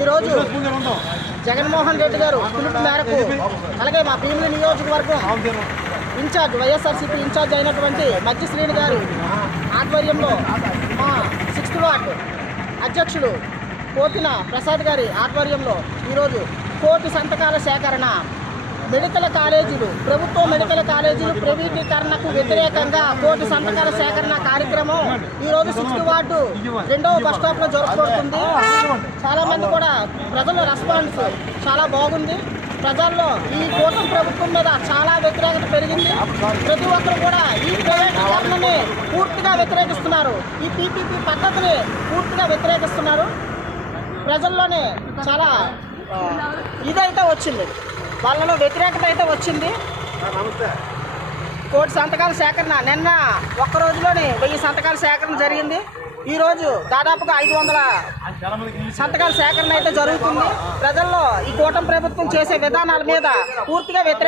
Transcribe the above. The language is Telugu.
ఈరోజు జగన్మోహన్ రెడ్డి గారు పిలుపు మేరకు అలాగే మా భీమిలి నియోజకవర్గం ఇన్ఛార్జ్ వైఎస్ఆర్సీపీ ఇన్ఛార్జ్ అయినటువంటి మధ్యశ్రేణి గారు ఆధ్వర్యంలో మా సిక్స్త్ వార్డు అధ్యక్షుడు కోతిన ప్రసాద్ గారి ఆధ్వర్యంలో ఈరోజు కోటి సంతకాల సేకరణ. మెడికల్ కాలేజీలు ప్రభుత్వ మెడికల్ కాలేజీలు ప్రైవేటీకరణకు వ్యతిరేకంగా కోటి సంతకాల సేకరణ కార్యక్రమం ఈరోజు సిక్స్త్ వార్డు రెండవ బస్ స్టాప్లో జరుపుకుంటుంది చాలా మంది కూడా ప్రజల రెస్పాన్స్ చాలా బాగుంది. ప్రజల్లో ఈ కూటమి ప్రభుత్వం మీద చాలా వ్యతిరేకత పెరిగింది. ప్రతి ఒక్కరు కూడా ఈ ప్రైవేటీకరణని పూర్తిగా వ్యతిరేకిస్తున్నారు. ఈ పీపీపీ పద్ధతిని పూర్తిగా వ్యతిరేకిస్తున్నారు. ప్రజల్లోనే చాలా ఇదైతే వచ్చింది. వాళ్ళలో వ్యతిరేకత అయితే వచ్చింది. కోటి సంతకాల సేకరణ. నిన్న ఒక్క రోజులోనే వెయ్యి సంతకాల సేకరణ జరిగింది. ఈరోజు దాదాపుగా ఐదు వందల సంతకాల సేకరణ అయితే జరుగుతుంది. ప్రజల్లో ఈ కూటమి ప్రభుత్వం చేసే విధానాల మీద పూర్తిగా వ్యతిరేక